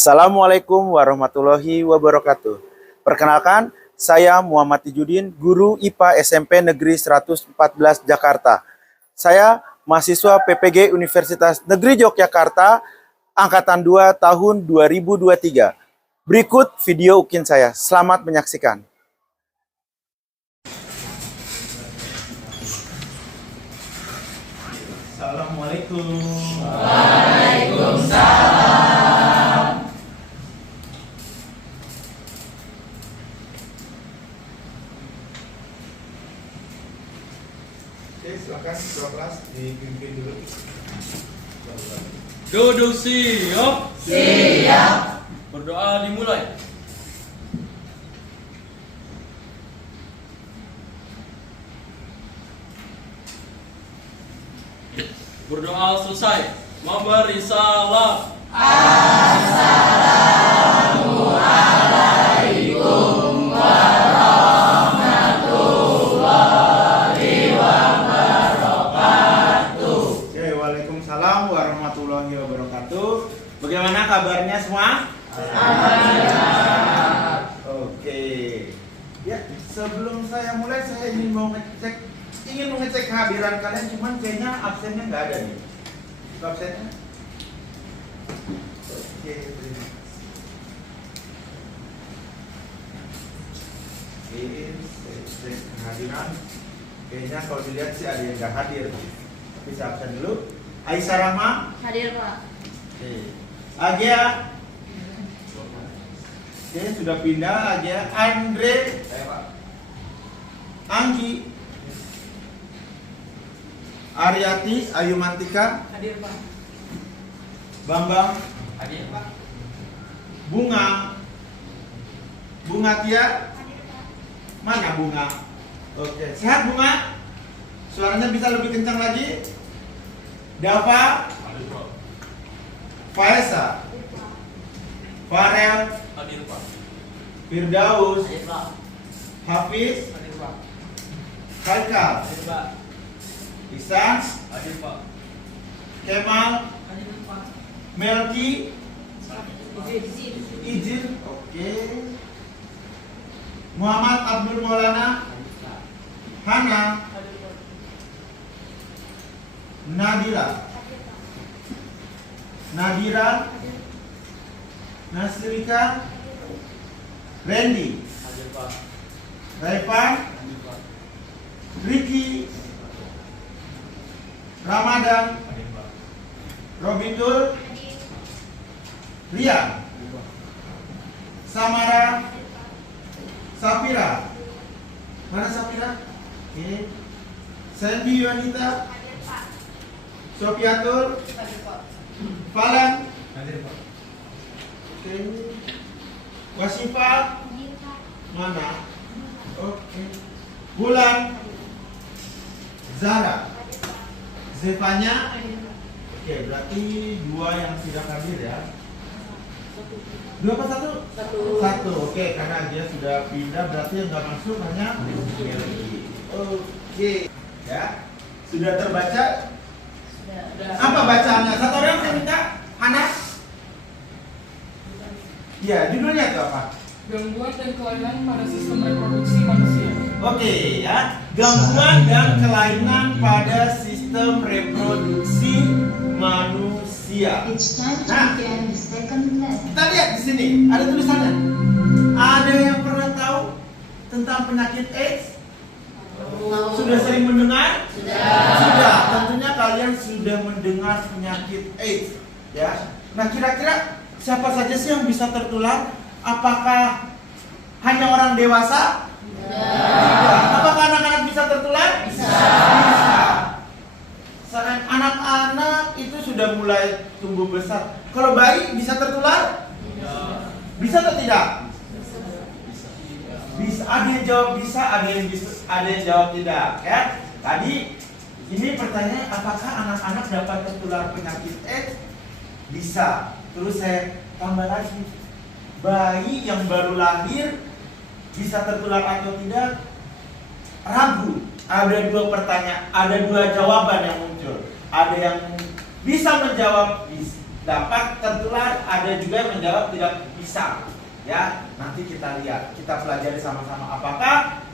Assalamualaikum warahmatullahi wabarakatuh. Perkenalkan, saya Muhammad Tijudin, guru IPA SMP Negeri 114 Jakarta. Saya mahasiswa PPG Universitas Negeri Yogyakarta, Angkatan 2 tahun 2023. Berikut video ukin saya. Selamat menyaksikan. Assalamualaikum. Waalaikumsalam. Oke, silakan ketua kelas dipimpin dulu. Duduk siap. Siap. Berdoa dimulai. Berdoa selesai. Memberi salam. Assalamualaikum warahmatullahi wabarakatuh. Oke, waalaikumsalam warahmatullahi wabarakatuh. Bagaimana kabarnya semua? Alhamdulillah. Oke. Ya, sebelum saya mulai saya ingin mengecek kehadiran kalian, cuman kayaknya absennya nggak ada nih. Itu absennya? Oke, terima kasih. Oke, saya cek kehadiran. Kayaknya kalau dilihat sih ada yang nggak hadir. Tapi saya absen dulu. Aisyah Rahma. Hadir, Pak. Oke. Agia. Oke, sudah pindah Agia. Andre. Saya, Pak. Anggi. Aryati, Ayu Mantika. Hadir, Pak. Bambang. Hadir, Pak. Bunga. Bunga Tia. Mana Bunga? Oke, sehat Bunga? Suaranya bisa lebih kencang lagi? Dava. Hadir, Pak. Faesa. Farel. Hadir, Pak. Firdaus. Hadir, Pak. Hafiz. Hadir, Pak. Haikal. Hadir, Pak. Ihsan. Hadir, Pak. Kemal. Hadir, Pak. Melki. Izin. Oke. Muhammad Abdul Maulana. Hana. Nadira. Nadira. Nasrika. Randy. Hadir, Pak. Raipan. Hadir, Pak. Ricky. Ramadan. Hadir, Pak. Robitul. Ria. Hadir, Pak. Samara. Safira. Mana Safira? Oke. Sandy Wanita. Sofiatul. Falan. Hadir, Pak. Oke. Wasifa. Mana? Oke. Bulan. Zara. Zevanya. Oke, berarti dua yang tidak hadir ya. Dua apa satu? Satu. Oke, karena dia sudah pindah berarti yang nggak masuk hanya Melki. Oke. Ya. Sudah terbaca? Apa bacaannya? Satu orang saya minta. Hana? Ya, judulnya itu apa? Gangguan dan kelainan pada sistem reproduksi manusia. Oke ya, gangguan dan kelainan pada sistem reproduksi manusia. It's time to Nah. begin the second lesson. Kita lihat di sini, ada tulisannya. Ada yang pernah tahu tentang penyakit AIDS? Sudah sering mendengar? Sudah. Tentunya kalian sudah mendengar penyakit AIDS, ya. Nah, kira-kira siapa saja sih yang bisa tertular? Apakah hanya orang dewasa? Tidak. Apakah anak-anak bisa tertular? Bisa. Selain anak-anak itu sudah mulai tumbuh besar. Kalau bayi bisa tertular? Bisa atau tidak? Bisa. Ada yang jawab bisa, ada yang jawab tidak. Ya. Tadi ini pertanyaan, apakah anak-anak dapat tertular penyakit AIDS? Bisa. Terus saya tambah lagi, bayi yang baru lahir bisa tertular atau tidak? Ragu. Ada dua pertanyaan, ada dua jawaban yang muncul. Ada yang bisa menjawab dapat tertular, ada juga yang menjawab tidak bisa. Ya, nanti kita lihat, kita pelajari sama-sama apakah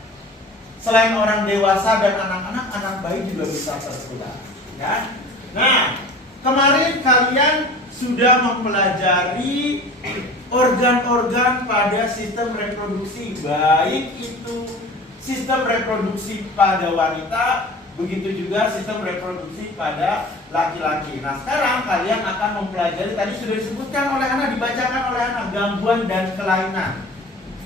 selain orang dewasa dan anak-anak, anak bayi juga bisa tertular. Ya. Nah, kemarin kalian sudah mempelajari organ-organ pada sistem reproduksi, baik itu sistem reproduksi pada wanita, begitu juga sistem reproduksi pada laki-laki. Nah, sekarang kalian akan mempelajari, tadi sudah disebutkan oleh anak, dibacakan oleh anak, gangguan dan kelainan.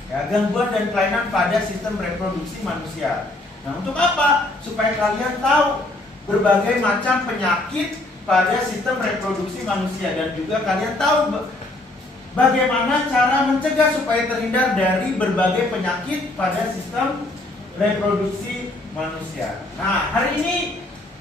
Ya, gangguan dan kelainan pada sistem reproduksi manusia. Nah, untuk apa? Supaya kalian tahu berbagai macam penyakit pada sistem reproduksi manusia, dan juga kalian tahu bagaimana cara mencegah supaya terhindar dari berbagai penyakit pada sistem reproduksi manusia. Nah, hari ini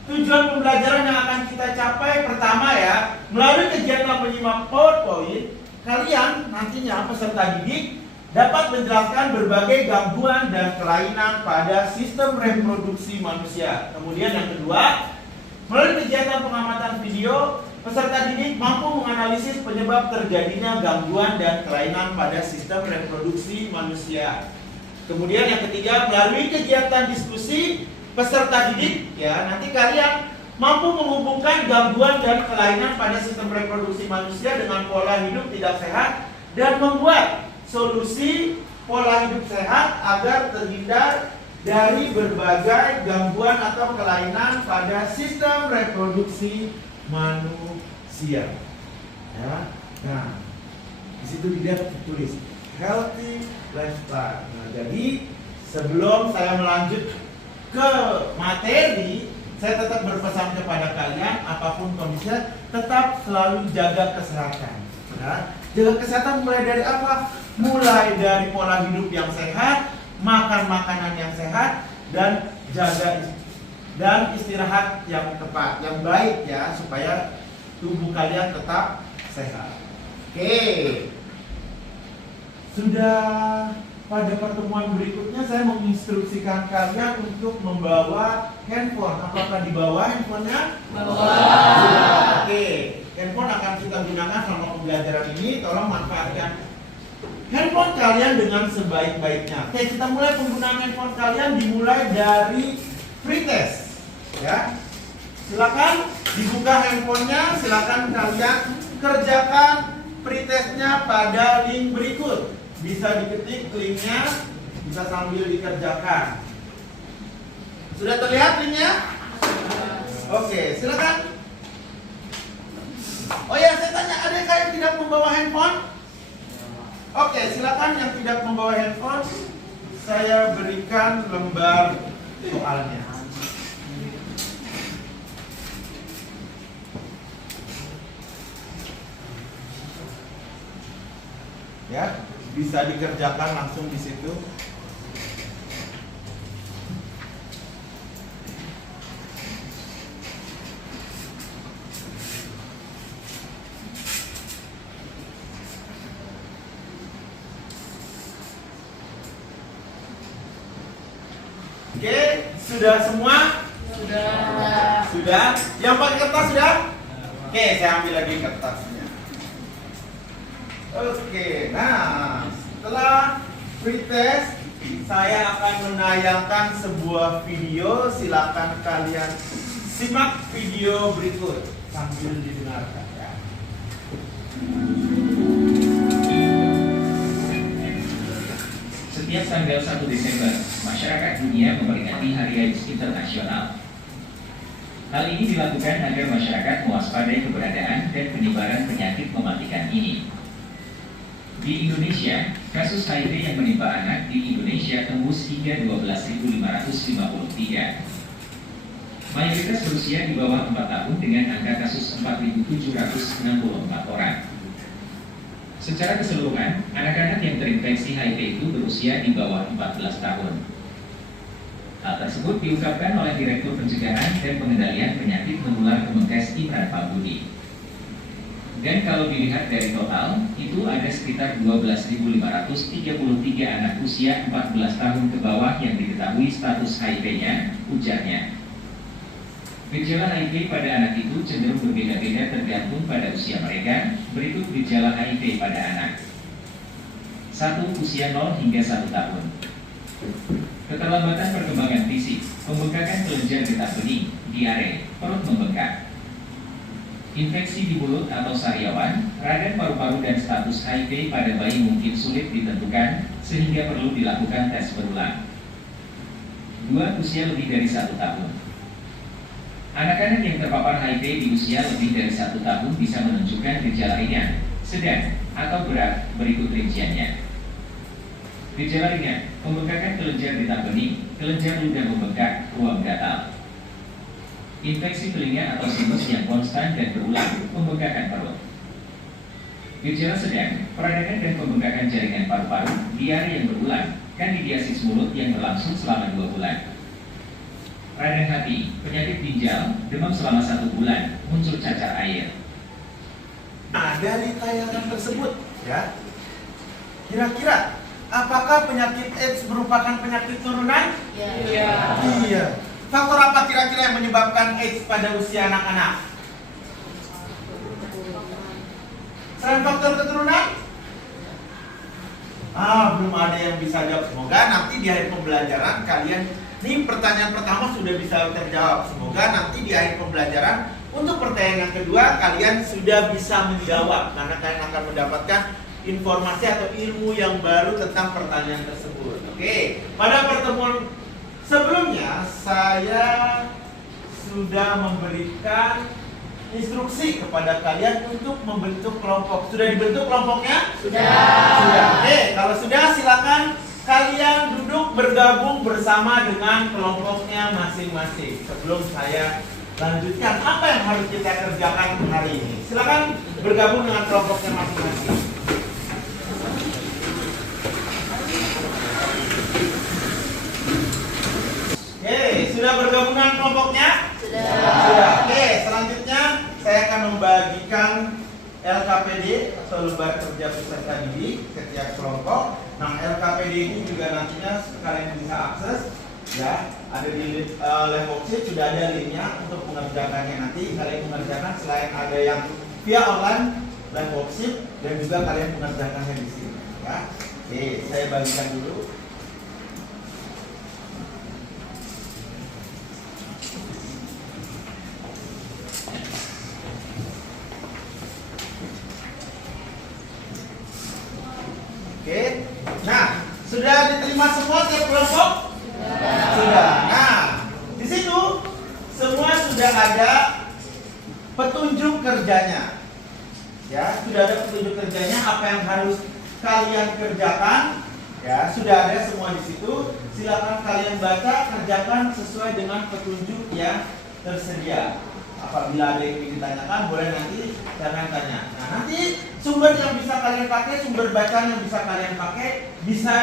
tujuan pembelajaran yang akan kita capai pertama ya, melalui kegiatan menyimak PowerPoint, kalian nantinya peserta didik dapat menjelaskan berbagai gangguan dan kelainan pada sistem reproduksi manusia. Kemudian yang kedua, melalui kegiatan pengamatan video, peserta didik mampu menganalisis penyebab terjadinya gangguan dan kelainan pada sistem reproduksi manusia. Kemudian yang ketiga, melalui kegiatan diskusi, peserta didik ya, nanti kalian mampu menghubungkan gangguan dan kelainan pada sistem reproduksi manusia dengan pola hidup tidak sehat dan membuat solusi pola hidup sehat agar terhindar dari berbagai gangguan atau kelainan pada sistem reproduksi manusia. Ya. Nah, di situ dilihat tulis healthy lifestyle. Nah, jadi sebelum saya melanjut ke materi, saya tetap berpesan kepada kalian, apapun kondisinya, tetap selalu jaga kesehatan. Ya. Jaga kesehatan mulai dari apa? Mulai dari pola hidup yang sehat, makan makanan yang sehat, dan jaga dan istirahat yang tepat, yang baik ya, supaya tubuh kalian tetap sehat. Oke. Sudah pada pertemuan berikutnya saya menginstruksikan kalian untuk membawa handphone. Apakah dibawa handphonenya? Bawa. Oke. Handphone akan kita gunakan selama pembelajaran ini. Tolong manfaatkan handphone kalian dengan sebaik-baiknya. Oke, kita mulai penggunaan handphone kalian dimulai dari pretest. Ya. Silakan dibuka handphonenya, silakan kalian kerjakan pretestnya pada link berikut. Bisa diketik linknya, bisa sambil dikerjakan. Sudah terlihat linknya? Oke, silakan. Oh ya, saya tanya, adakah yang tidak membawa handphone? Oke, silakan yang tidak membawa handphone, saya berikan lembar soalnya. Ya, bisa dikerjakan langsung di situ. Oke, sudah semua? Sudah. Yang pakai kertas sudah? Oke, saya ambil lagi kertasnya. Oke, nah setelah pretest, saya akan menayangkan sebuah video. Silakan kalian simak video berikut sambil didengarkan ya. Setiap tanggal 1 Desember, masyarakat dunia memperingati Hari AIDS Internasional. Hal ini dilakukan agar masyarakat mewaspadai keberadaan dan penyebaran penyakit mematikan ini. Di Indonesia, kasus HIV yang menimpa anak di Indonesia tembus hingga 12.553. Mayoritas berusia di bawah 4 tahun dengan angka kasus 4.764 orang. Secara keseluruhan, anak-anak yang terinfeksi HIV itu berusia di bawah 14 tahun. Hal tersebut diungkapkan oleh Direktur Pencegahan dan Pengendalian Penyakit Menular Kemenkes Imran Pambudi. Dan kalau dilihat dari total, itu ada sekitar 12.533 anak usia 14 tahun ke bawah yang diketahui status HIV-nya, ujarnya. Gejala HIV pada anak itu cenderung berbeda-beda tergantung pada usia mereka. Berikut gejala HIV pada anak. 1. Usia 0 hingga 1 tahun. Keterlambatan perkembangan fisik, pembengkakan kelenjar getah bening, diare, perut membengkak. Infeksi di mulut atau sariawan, radang paru-paru dan status HIV pada bayi mungkin sulit ditentukan, sehingga perlu dilakukan tes berulang. 2. Usia lebih dari 1 tahun. Anak-anak yang terpapar HIV di usia lebih dari 1 tahun bisa menunjukkan gejala ringan, sedang, atau berat. Berikut rinciannya. Gejala ringan, pembengkakan kelenjar getah bening, kelenjar ludah membengkak, ruam gatal. Infeksi telinga atau sinus yang konstan dan berulang, pembengkakan perut. Gejala sedang, peradangan dan pembengkakan jaringan paru-paru, diare yang berulang, kandidiasis mulut yang berlangsung selama 2 bulan. Radang hati, penyakit ginjal, demam selama 1 bulan, muncul cacar air. Nah, dari tayangan tersebut, ya, kira-kira apakah penyakit AIDS merupakan penyakit turunan? Iya. Iya. Faktor apa kira-kira yang menyebabkan AIDS pada usia anak-anak? Selain faktor keturunan? Belum ada yang bisa jawab. Semoga nanti di akhir pembelajaran kalian, ini pertanyaan pertama sudah bisa terjawab. Semoga nanti di akhir pembelajaran untuk pertanyaan yang kedua kalian sudah bisa menjawab, karena kalian akan mendapatkan informasi atau ilmu yang baru tentang pertanyaan tersebut. Oke, pada pertemuan sebelumnya saya sudah memberikan instruksi kepada kalian untuk membentuk kelompok. Sudah dibentuk kelompoknya? Sudah. Oke, kalau sudah silakan kalian duduk bergabung bersama dengan kelompoknya masing-masing. Sebelum saya lanjutkan apa yang harus kita kerjakan hari ini, silakan bergabung dengan kelompoknya masing-masing. Oke, sudah bergabung dengan kelompoknya? Sudah. Oke, selanjutnya saya akan membagikan LKPD atau lembar kerja peserta didik ke tiap kelompok. Nah, LKPD ini juga nantinya kalian bisa akses, ya. Ada di link worksheet, sudah ada linknya untuk mengerjakannya. Nanti kalian mengerjakan selain ada yang via online, link worksheet, dan juga kalian mengerjakannya di sini, ya. Oke, saya bagikan dulu. Oke, nah sudah diterima semua tiap kelompok? Sudah. Nah, di situ semua sudah ada petunjuk kerjanya. Ya, sudah ada petunjuk kerjanya apa yang harus kalian kerjakan. Ya, sudah ada semua di situ. Silakan kalian baca, kerjakan sesuai dengan petunjuk yang tersedia. Apabila ada yang ingin ditanyakan, boleh nanti jangan tanya. Nah, nanti sumber yang bisa kalian pakai, sumber bacaan yang bisa kalian pakai, bisa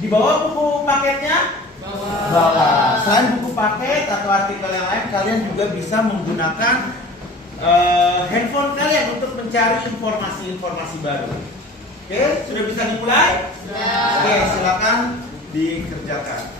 di bawah buku paketnya. Bawah. Selain buku paket atau artikel yang lain, kalian juga bisa menggunakan handphone kalian untuk mencari informasi-informasi baru. Oke, sudah bisa dimulai? Oke, silakan dikerjakan.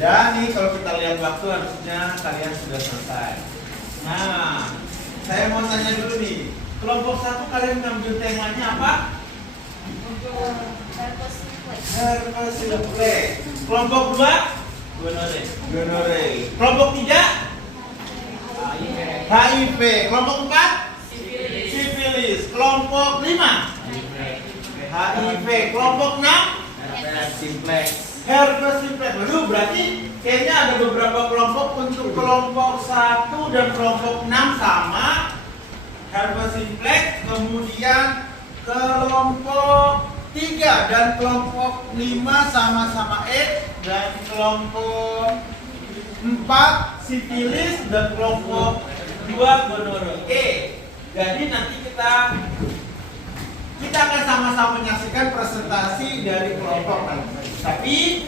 Sudah nih, kalau kita lihat waktu harusnya kalian sudah selesai. Nah, saya mau tanya dulu nih, kelompok 1 kalian ngambil temanya apa? Herpes simplex. Herpes simplex. Kelompok 2? Gonorrhea. Kelompok 3 HIV. Kelompok 4 Sifilis. Kelompok 5 HIV. Kelompok 6 Herpes simplex. Waduh, berarti kayaknya ada beberapa kelompok. Untuk kelompok 1 dan kelompok 6 sama herpes simplex. Kemudian kelompok 3 dan kelompok 5 sama-sama AIDS, dan kelompok 4 sifilis dan kelompok 2 gonorrhea. Oke. Jadi nanti kita akan sama-sama menyaksikan presentasi dari kelompok nanti. Tapi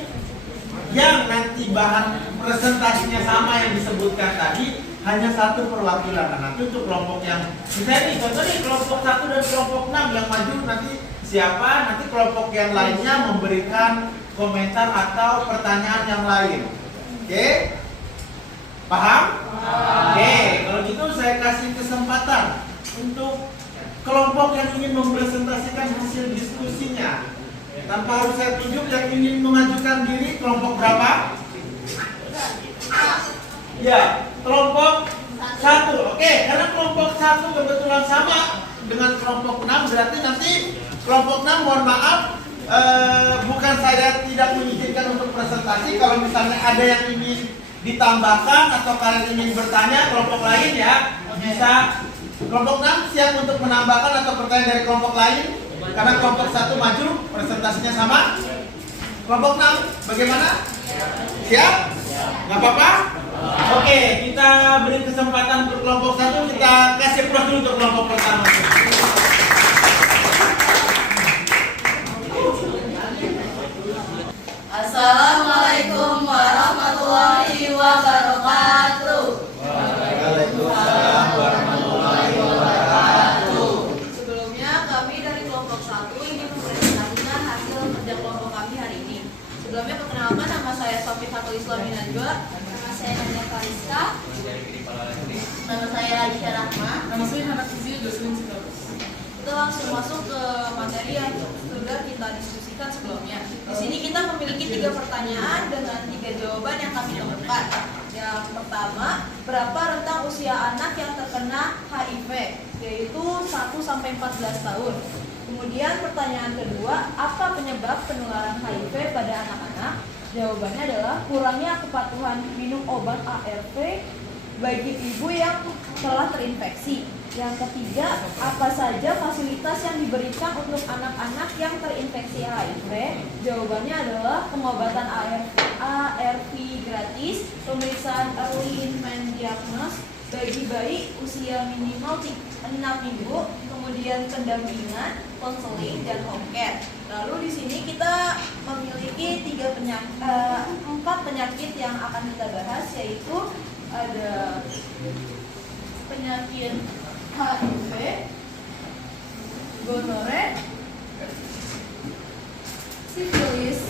yang nanti bahan presentasinya sama yang disebutkan tadi, hanya satu perwakilan. Nah, nanti untuk kelompok yang misalnya nih, contoh nih kelompok 1 dan kelompok 6 yang maju nanti siapa? Nanti kelompok yang lainnya memberikan komentar atau pertanyaan yang lain. Oke? Paham? Oke, kalau gitu saya kasih kesempatan untuk kelompok yang ingin mempresentasikan hasil diskusinya. Tanpa harus saya tunjuk, yang ingin mengajukan diri kelompok berapa? Ya, kelompok 1. Oke, karena kelompok 1 kebetulan sama dengan kelompok 6, berarti nanti kelompok 6 mohon maaf, bukan saya tidak mengizinkan untuk presentasi. Kalau misalnya ada yang ingin ditambahkan atau kalian ingin bertanya, kelompok lain ya bisa. Kelompok 6 siap untuk menambahkan atau pertanyaan dari kelompok lain? Karena kelompok 1 maju, presentasinya sama. Kelompok 6 bagaimana? Siap? Nggak apa-apa? Oke, kita beri kesempatan untuk kelompok 1. Kita kasih applause dulu untuk kelompok pertama. Assalamualaikum warahmatullahi wabarakatuh. Waalaikumsalam warahmatullahi wabarakatuh. Sebelumnya kami dari kelompok 1 ingin mempresentasikan hasil kerja kelompok kami hari ini. Sebelumnya perkenalkan, nama saya Sofi Fatul Islami Najwa. Nama saya Nanda Fariska. Nama saya Aisyah Rahma. Nama saya Hana Fizi Jocelyn Sitorus. Kita langsung masuk ke materi yang sudah kita diskusikan sebelumnya. Di sini kita memiliki 3 pertanyaan dengan 3 jawaban yang kami temukan. Yang pertama, berapa rentang usia anak yang terkena HIV? Yaitu 1 sampai 14 tahun. Kemudian pertanyaan kedua, apa penyebab penularan HIV pada anak-anak? Jawabannya adalah kurangnya kepatuhan minum obat ARV bagi ibu yang telah terinfeksi. Yang ketiga, apa saja fasilitas yang diberikan untuk anak-anak yang terinfeksi HIV? Jawabannya adalah pengobatan ARV gratis, pemeriksaan early infant diagnosis bagi bayi usia minimal 6 minggu, kemudian pendampingan, konseling, dan home care. Lalu di sini kita memiliki 4 penyakit yang akan kita bahas, yaitu ada penyakit HIV, gonorrhea, sifilis,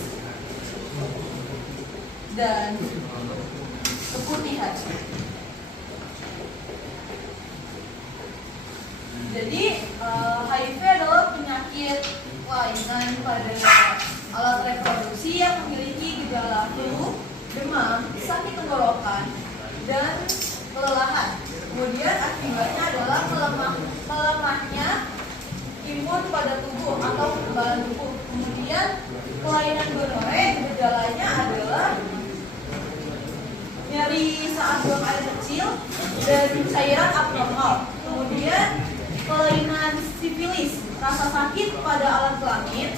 dan keputihan. Jadi HIV adalah penyakit kelainan pada alat reproduksi yang memiliki gejala flu, demam, sakit tenggorokan, dan kelelahan. Kemudian akibatnya adalah melemahnya imun pada tubuh atau kekebalan tubuh. Kemudian kelainan gonorrhea gejalanya adalah nyeri saat buang air kecil dan cairan abnormal. Kemudian kelainan sifilis, rasa sakit pada alat kelamin,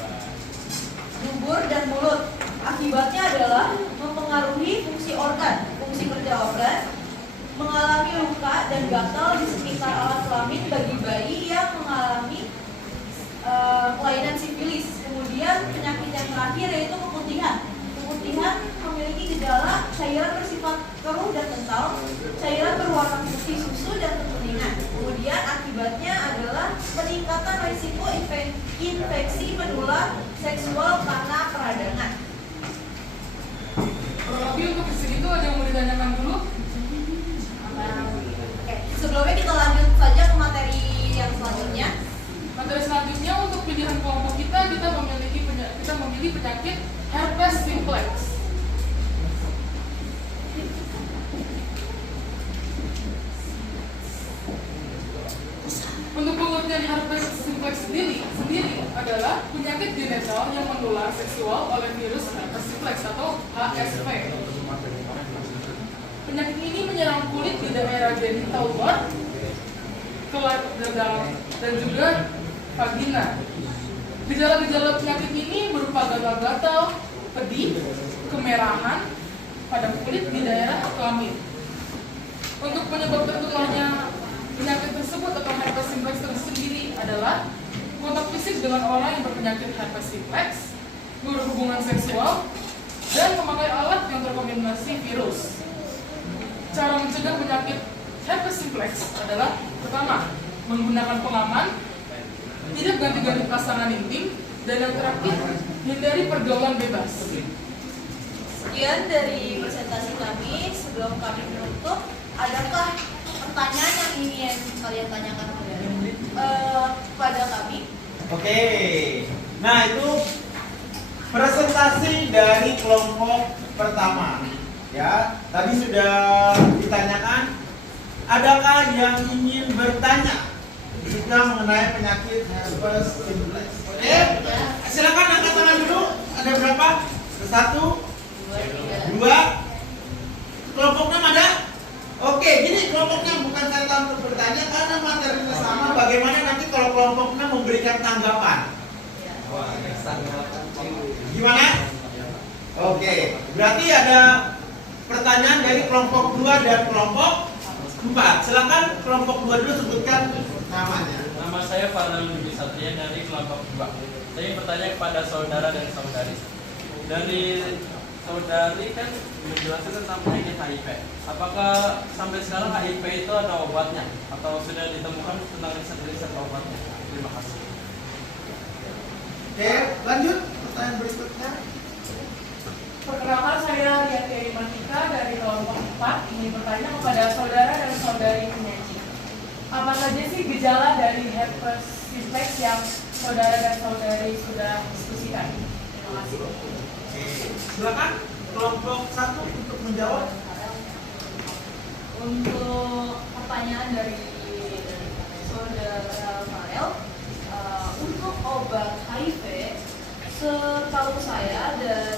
dubur dan mulut. Akibatnya adalah mempengaruhi fungsi organ, fungsi kerja organ, mengalami luka dan gatal di sekitar alat kelamin bagi bayi yang mengalami kelainan sifilis. Kemudian penyakit yang terakhir yaitu keputihan. Keputihan memiliki gejala cairan bersifat keruh dan kental, cairan berwarna putih susu dan kekuningan. Kemudian akibatnya adalah peningkatan risiko infeksi menular seksual karena peradangan. Tapi untuk di sini tuh ada yang mau ditanyakan dulu? Oke, sebelumnya kita lanjut saja ke materi yang selanjutnya. Materi selanjutnya untuk pilihan kelompok kita memilih penyakit herpes simplex. Kemudian herpes simplex sendiri adalah penyakit genital yang menular seksual oleh virus herpes simplex atau HSV. Penyakit ini menyerang kulit di daerah genital luar, dan juga vagina. Gejala-gejala penyakit ini berupa gatal-gatal, pedih, kemerahan pada kulit di daerah kelamin. Untuk penyebab tertularnya penyakit tersebut atau herpes simplex tersendiri adalah kontak fisik dengan orang yang berpenyakit herpes simplex, berhubungan seksual, dan memakai alat yang terkontaminasi virus. Cara mencegah penyakit herpes simplex adalah pertama, menggunakan pengaman, tidak ganti-ganti pasangan intim, dan yang terakhir, hindari pergaulan bebas. Sekian dari presentasi kami. Sebelum kami menutup, adakah pertanyaan yang ingin kalian tanyakan pada kami? Oke. Nah, itu presentasi dari kelompok pertama. Ya, tadi sudah ditanyakan, adakah yang ingin bertanya juga mengenai penyakit herpes simplex? Oke, silakan angkat tangan dulu. Ada berapa? 1, 2. Kelompok 6 ada? Oke, gini kelompok 6 bukan saya untuk bertanya karena materinya sama. Bagaimana nanti kalau kelompok 6 memberikan tanggapan? Gimana? Oke, berarti ada pertanyaan dari kelompok 2 dan kelompok 4. Silakan kelompok 2 dulu sebutkan namanya. Nama saya Farhan Lubis Satria dari kelompok 2. Saya bertanya kepada saudara dan saudari. Dari saudari kan menjelaskan tentang penyakit HIV. Apakah sampai sekarang HIV itu ada obatnya atau sudah ditemukan tentang riset-riset obatnya? Terima kasih. Oke, lanjut pertanyaan berikutnya. Perkenalkan, saya Rianti Matika dari kelompok 4 ingin bertanya kepada saudara dan saudari penyaji. Apa saja sih gejala dari herpes simplex yang saudara dan saudari sudah diskusikan? Terima kasih. Silakan kelompok 1 untuk menjawab. Untuk pertanyaan dari saudara Farel, untuk obat HIV, setahu saya dan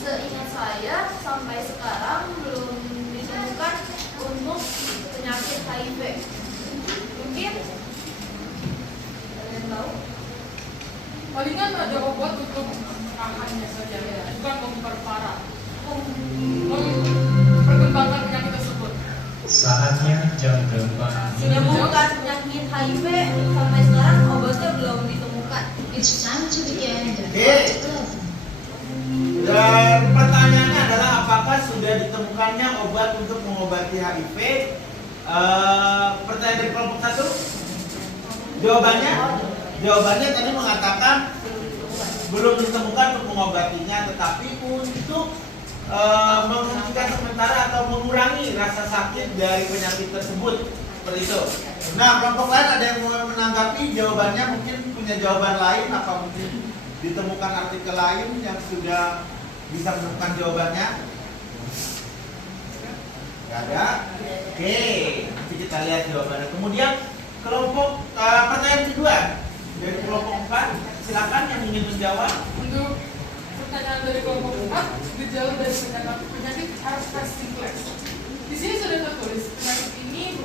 seingat saya sampai sekarang belum ditemukan untuk penyakit HIV. Mungkin kalian tahu? Palingan ada obat untuk tahannya saja, bukan memperparah, perkembangan penyakit tersebut. Saatnya jam 8. Menyembuhkan penyakit HIV sampai sekarang obatnya belum ditemukan. It's time to begin the Oke. Dan pertanyaannya adalah apakah sudah ditemukannya obat untuk mengobati HIV? Pertanyaan dari kelompok 1. Jawabannya tadi mengatakan belum ditemukan untuk mengobatinya, tetapi untuk menghentikan sementara atau mengurangi rasa sakit dari penyakit tersebut, seperti itu. Nah, kelompok lain ada yang mau menanggapi jawabannya, mungkin punya jawaban lain, apa mungkin ditemukan artikel lain yang sudah bisa menemukan jawabannya? Gak ada? Oke, nanti kita lihat jawabannya. Kemudian kelompok pertanyaan kedua dari kelompok 4, silakan yang ingin menjawab. Untuk pertanyaan dari kelompok 4, gejala dari penyakit herpes simplex. Di sini sudah tertulis penyakit ini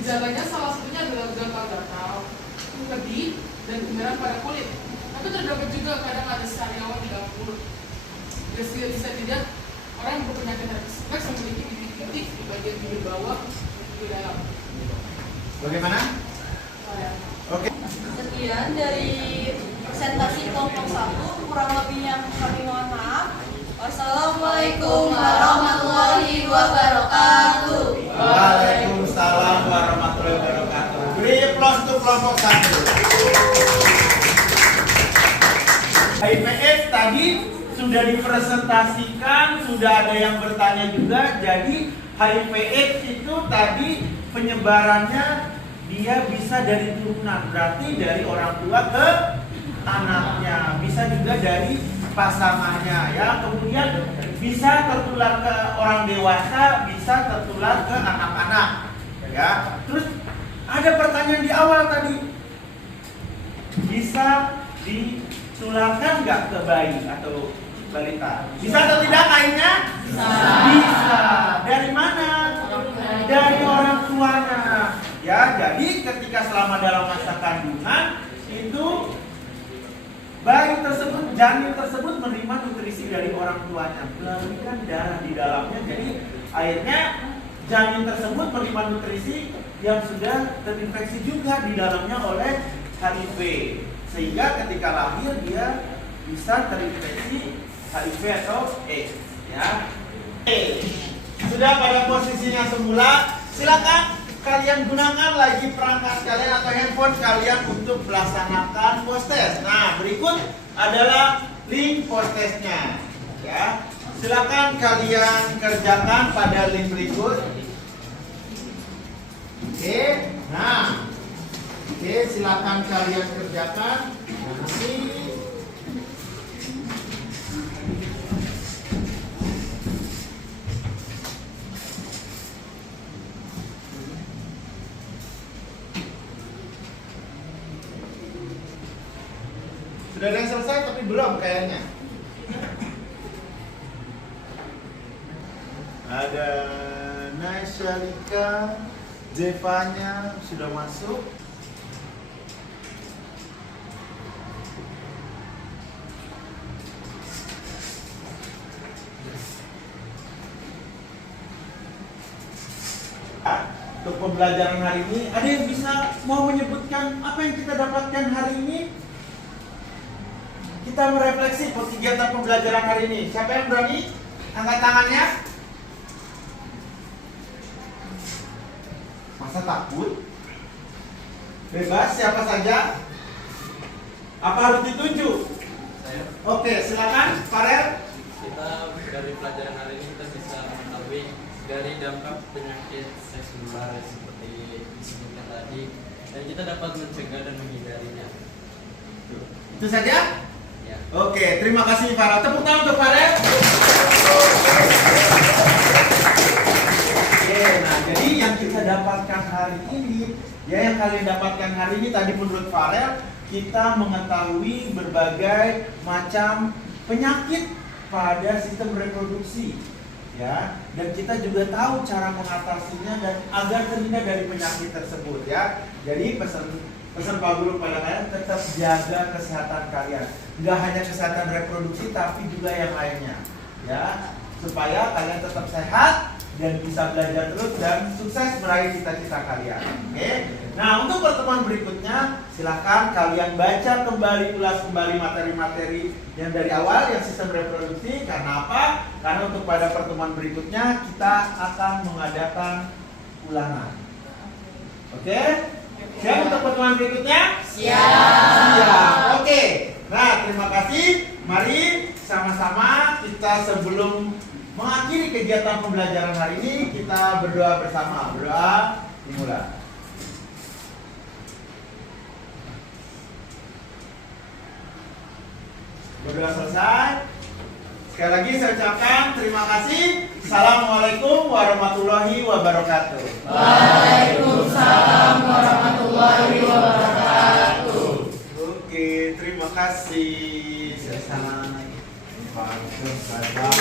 gejalanya salah satunya adalah gatal-gatal, pedih, dan kemerahan pada kulit. Tapi terdapat juga kadang ada sariawan di dalam mulut. Bisa tidak orang yang berpenyakit herpes simplex memiliki titik-titik di bagian bibir bawah di dalam. Bagaimana? Oke. Sekian dari presentasi kelompok 1, kurang lebihnya kami mohon maaf. Wassalamualaikum warahmatullahi wabarakatuh. Waalaikumsalam warahmatullahi wabarakatuh. Beri aplaus untuk kelompok 1. HIV/AIDS tadi sudah dipresentasikan, sudah ada yang bertanya juga. Jadi HIV/AIDS itu tadi penyebarannya dia bisa dari turunan, berarti dari orang tua ke anaknya, bisa juga dari pasangannya ya. Kemudian bisa tertular ke orang dewasa, bisa tertular ke anak-anak ya. Terus Ada pertanyaan di awal tadi. Bisa ditularkan nggak ke bayi atau balita? Bisa atau tidak kainnya? Bisa. Bisa. Dari mana? Dari orang tuanya. Ya, jadi ketika selama dalam masa kandungan itu bayi tersebut, janin tersebut menerima nutrisi dari orang tuanya melalui darah di dalamnya. Jadi akhirnya janin tersebut menerima nutrisi yang sudah terinfeksi juga di dalamnya oleh HIV, sehingga ketika lahir dia bisa terinfeksi HIV atau AIDS. Ya. Sudah pada posisinya semula, silakan kalian gunakan lagi perangkat kalian atau handphone kalian untuk melaksanakan post test. Nah, berikut adalah link post testnya. Ya, silakan kalian kerjakan pada link berikut. Oke, nah, oke, silakan kalian kerjakan. Nanti sudah ada yang selesai tapi belum kayaknya. Ada Naishalika, Jevanya sudah masuk. Untuk pembelajaran hari ini, ada yang bisa mau menyebutkan apa yang kita dapatkan hari ini? Kita merefleksi kegiatan pembelajaran hari ini. Siapa yang berani? Angkat tangannya. Masa takut? Bebas, siapa saja. Apa harus ditunjuk? Saya. Oke, silakan, Farel. Kita dari pelajaran hari ini kita bisa mengetahui dari dampak penyakit seks menular seperti disebutkan tadi, dan kita dapat mencegah dan menghindarinya. Itu saja? Ya. Oke, terima kasih Farel. Tepuk tangan untuk Farel. Oke, nah jadi yang kita dapatkan hari ini, ya yang kalian dapatkan hari ini tadi menurut Farel, kita mengetahui berbagai macam penyakit pada sistem reproduksi, ya, dan kita juga tahu cara mengatasinya dan agar terhindar dari penyakit tersebut, ya. Jadi pesan Pak Guru pada kalian, tetap jaga kesehatan kalian, nggak hanya kesehatan reproduksi tapi juga yang lainnya, ya, supaya kalian tetap sehat dan bisa belajar terus dan sukses meraih cita-cita kalian. Oke. Nah, untuk pertemuan berikutnya silakan kalian baca kembali, ulas kembali materi-materi yang dari awal yang sistem reproduksi. Karena apa? Karena untuk pada pertemuan berikutnya kita akan mengadakan ulangan. Oke? Siap untuk pertemuan berikutnya? Siap. Oke. Nah, terima kasih. Mari sama-sama kita sebelum mengakhiri kegiatan pembelajaran hari ini kita berdoa bersama. Berdoa dimulai. Berdoa selesai. Sekali lagi saya ucapkan terima kasih. Assalamualaikum warahmatullahi wabarakatuh. Waalaikumsalam warahmatullahi wabarakatuh. Oke, terima kasih. Selesai. Waalaikumsalam.